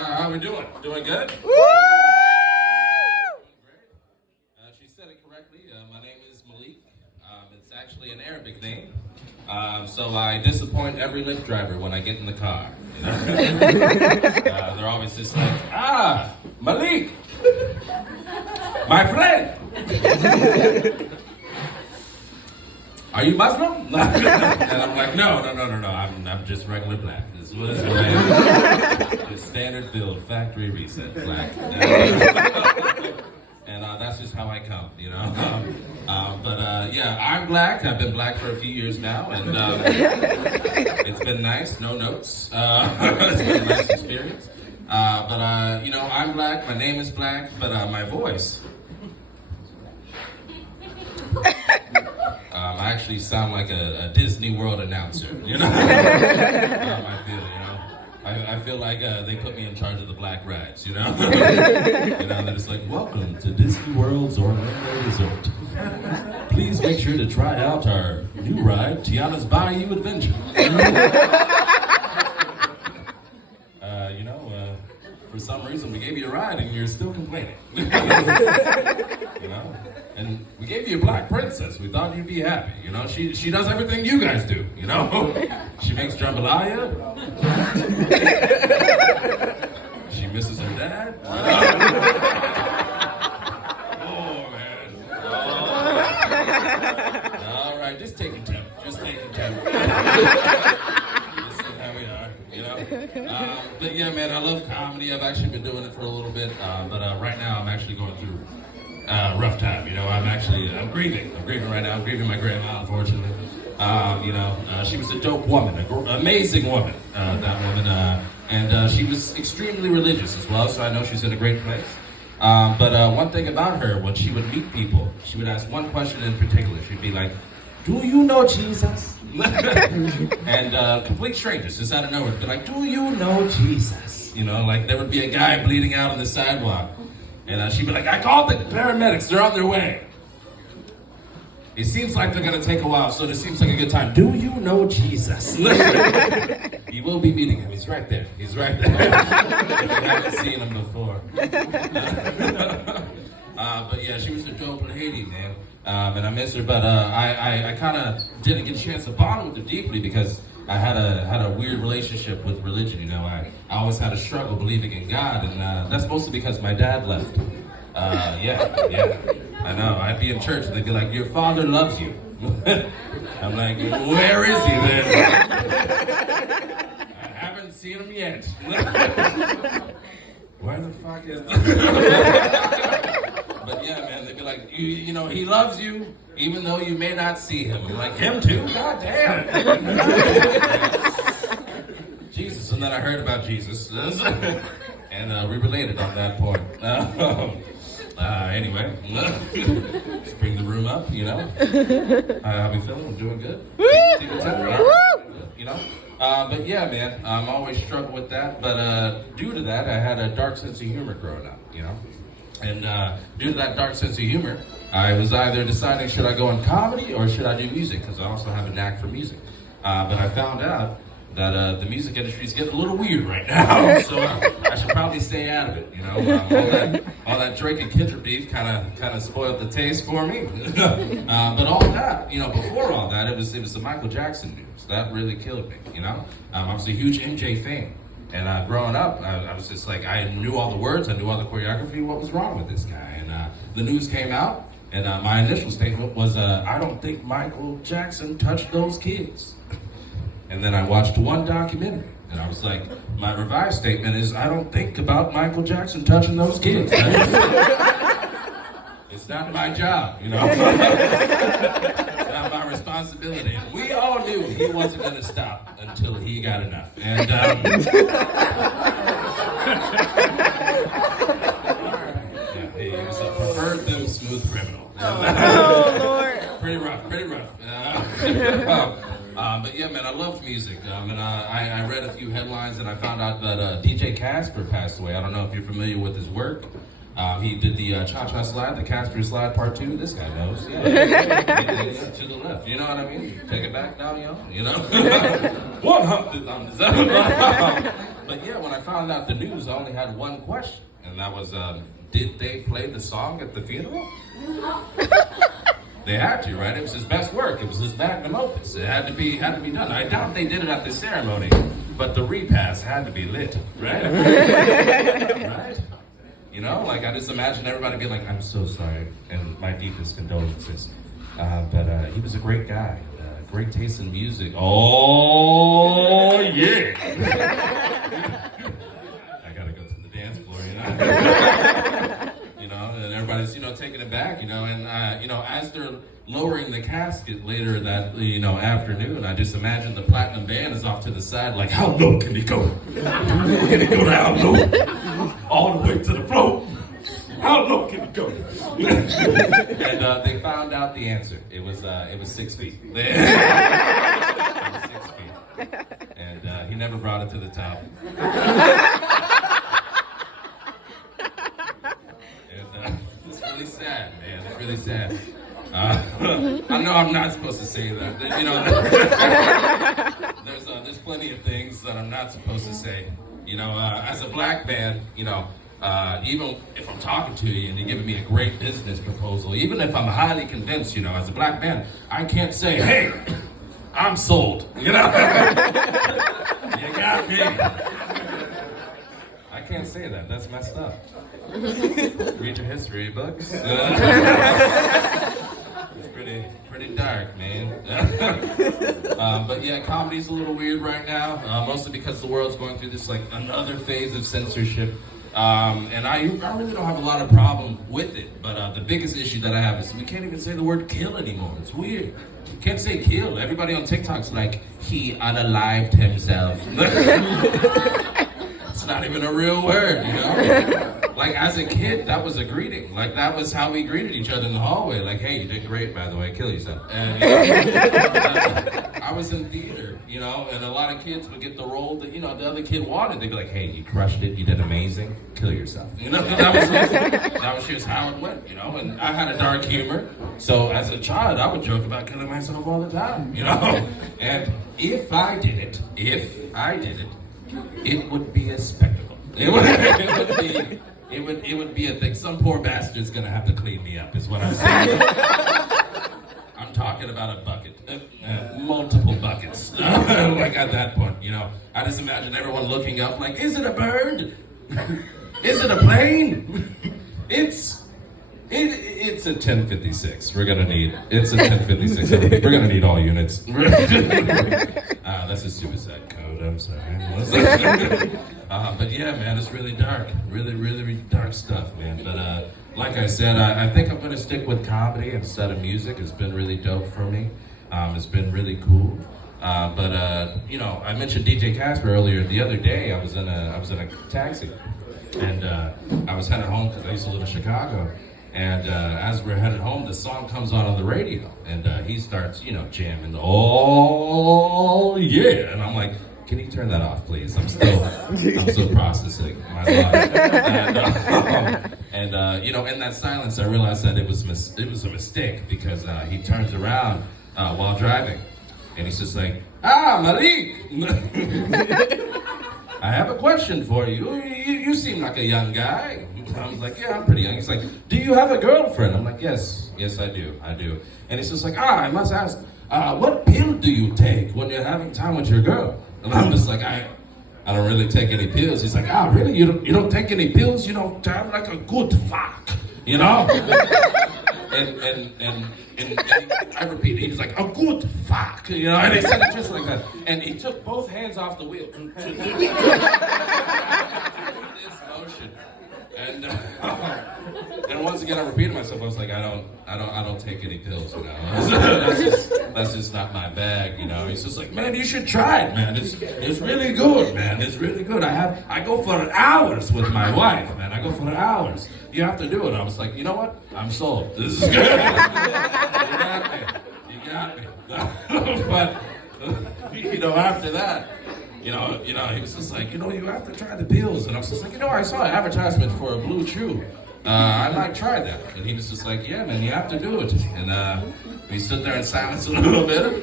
How we doing? Doing good? Woo! She said it correctly. My name is Malik. It's actually an Arabic name. So I disappoint every Lyft driver when I get in the car. You know? They're always just like, Malik, my friend. Are you Muslim? And I'm like, no. I'm just regular black. This is what I am. Just standard build, factory reset, black. And that's just how I come, you know. Yeah, I'm black. I've been black for a few years now, and it's been nice. No notes. It's been a nice experience. You know, I'm black. My name is black, but my voice. I actually sound like a Disney World announcer, you know. I feel like they put me in charge of the black rides, you know. They're just like, welcome to Disney World's Orlando Resort. Please make sure to try out our new ride, Tiana's Bayou Adventure. For some reason, we gave you a ride and you're still complaining. You know? And we gave you a black princess. We thought you'd be happy. You know, she does everything you guys do. You know, she makes jambalaya. She misses her dad. Oh man. All right, just take your time. Just take your time. This is how we are. You know. But yeah, man, I love comedy. I've actually been doing it for a little bit, but right now I'm actually going through rough time. You know, I'm grieving. I'm grieving right now. I'm grieving my grandma, unfortunately. She was a dope woman, an amazing woman, that woman. And she was extremely religious as well, so I know she's in a great place. But one thing about her, when she would meet people, she would ask one question in particular. She'd be like, do you know Jesus? And complete strangers, just out of nowhere, be like, do you know Jesus? You know, like there would be a guy bleeding out on the sidewalk. And she'd be like, I called the paramedics, they're on their way. It seems like they're gonna take a while, so this seems like a good time. Do you know Jesus? You will be meeting him, he's right there. He's right there. If you haven't seen him before. But yeah, she was a dope lady, man. And I miss her, but I kind of didn't get a chance to bond with her deeply because I had a weird relationship with religion. You know, I always had a struggle believing in God, and that's mostly because my dad left. Yeah, I know. I'd be in church and they'd be like, "Your father loves you." I'm like, "Where is he then?" I haven't seen him yet. Where the fuck is? But yeah, man, they'd be like, you know, he loves you, even though you may not see him. I'm like, him too? God damn. Jesus, and then I heard about Jesus. And we related on that point. Anyway, just bring the room up, you know. How we feeling? We're doing good? You know? But yeah, man, I'm always struggled with that. But due to that, I had a dark sense of humor growing up, you know. And due to that dark sense of humor, I was either deciding should I go in comedy or should I do music, because I also have a knack for music. But I found out that the music industry is getting a little weird right now, so I should probably stay out of it. You know, all that Drake and Kendrick beef kind of spoiled the taste for me. But all that, you know, before all that, it was the Michael Jackson news that really killed me. You know, I was a huge MJ fan. And growing up, I was just like, I knew all the words, I knew all the choreography. What was wrong with this guy? And the news came out, and my initial statement was, I don't think Michael Jackson touched those kids. And then I watched one documentary, and I was like, my revised statement is, I don't think about Michael Jackson touching those kids. It's not my job, you know. It's not my responsibility. And we all knew he wasn't going to stop until he got enough. And yeah, he was a preferred them smooth criminal. Oh, Lord. Pretty rough. But yeah, man, I loved music. And I read a few headlines, and I found out that DJ Casper passed away. I don't know if you're familiar with his work. He did the Cha-Cha Slide, the Casper Slide Part 2. This guy knows. Yeah. To the left. You know what I mean? Take it back now, you know? One hump. But yeah, when I found out the news, I only had one question, and that was, did they play the song at the funeral? They had to, right? It was his best work. It was his magnum opus. It had to be done. I doubt they did it at the ceremony, but the repast had to be lit, right? Right? You know, like I just imagine everybody being like, "I'm so sorry," and my deepest condolences. But he was a great guy, great taste in music. Oh yeah! I gotta go to the dance floor, you know. You know, and everybody's taking it back, and as they're lowering the casket later that afternoon, I just imagine the platinum band is off to the side, like, how low can he go? Can he go down low? All the way to the floor? How low can it go? And they found out the answer. It was 6 feet. It was 6 feet. And he never brought it to the top. And it's really sad, man. It's really sad. I know I'm not supposed to say that. There's plenty of things that I'm not supposed to say. As a black man, even if I'm talking to you and you're giving me a great business proposal, even if I'm highly convinced, as a black man, I can't say, hey, I'm sold. You got me. I can't say that. That's messed up. Read your history books. It's pretty dark, man. But yeah, comedy's a little weird right now, mostly because the world's going through this another phase of censorship. And I really don't have a lot of problem with it, but the biggest issue that I have is we can't even say the word kill anymore. It's weird. You can't say kill. Everybody on TikTok's like, he unalived himself. It's not even a real word, Like as a kid, that was a greeting. Like that was how we greeted each other in the hallway. Like, hey, you did great, by the way. Kill yourself. And I was in theater, and a lot of kids would get the role that the other kid wanted. They'd be like, hey, you crushed it. You did amazing. Kill yourself. That was just how it went. And I had a dark humor, so as a child, I would joke about killing myself all the time. And if I did it, it would be a spectacle. It would be a thing. Some poor bastard's gonna have to clean me up, is what I'm saying. I'm talking about a bucket, multiple buckets. Like at that point, I just imagine everyone looking up, like, is it a bird? Is it a plane? It's a 1056. It's a 1056. We're gonna need all units. That's a suicide code. I'm sorry. But yeah, man, it's really dark. Really, really, really dark stuff, man. But like I said, I think I'm gonna stick with comedy instead of music. It's been really dope for me. It's been really cool. But I mentioned DJ Casper earlier. The other day, I was in a taxi, and I was headed home because I used to live in Chicago. And as we're headed home, the song comes on the radio, and he starts, jamming. Oh yeah, and I'm like, can you turn that off, please? I'm still processing my life. And in that silence, I realized that it was a mistake because he turns around while driving, and he's just like, Malik. I have a question for you. You seem like a young guy. I was like, yeah, I'm pretty young. He's like, do you have a girlfriend? I'm like, yes, I do. And he's just like, I must ask, what pill do you take when you're having time with your girl? And I'm just like, I don't really take any pills. He's like, really? You don't take any pills? To have like a good fuck, And I repeated, he was like, a good fuck, and he said it just like that. And he took both hands off the wheel to do this motion. And once again, I repeated myself. I was like, I don't take any pills, That's just not my bag, He's just like, man, you should try it, man. It's really good, man. It's really good. I go for hours with my wife, man. I go for hours. You have to do it. I was like, you know what? I'm sold. This is good. You got me. But after that, he was just like, you have to try the pills. And I was just like, I saw an advertisement for a Blue Chew. I might try that. And he was just like, yeah, man, you have to do it. And we stood there in silence a little bit.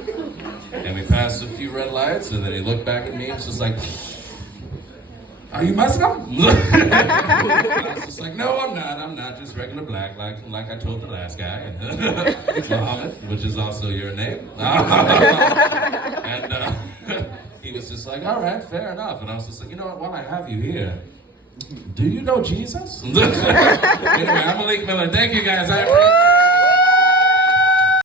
And we passed a few red lights. And then he looked back at me and was just like, are you Muslim? I was just like, no, I'm not just regular black, like I told the last guy. Muhammad, which is also your name. And he was just like, all right, fair enough. And I was just like, you know what, while I have you here, do you know Jesus? Anyway, I'm Malik Miller. Thank you guys. I appreciate it.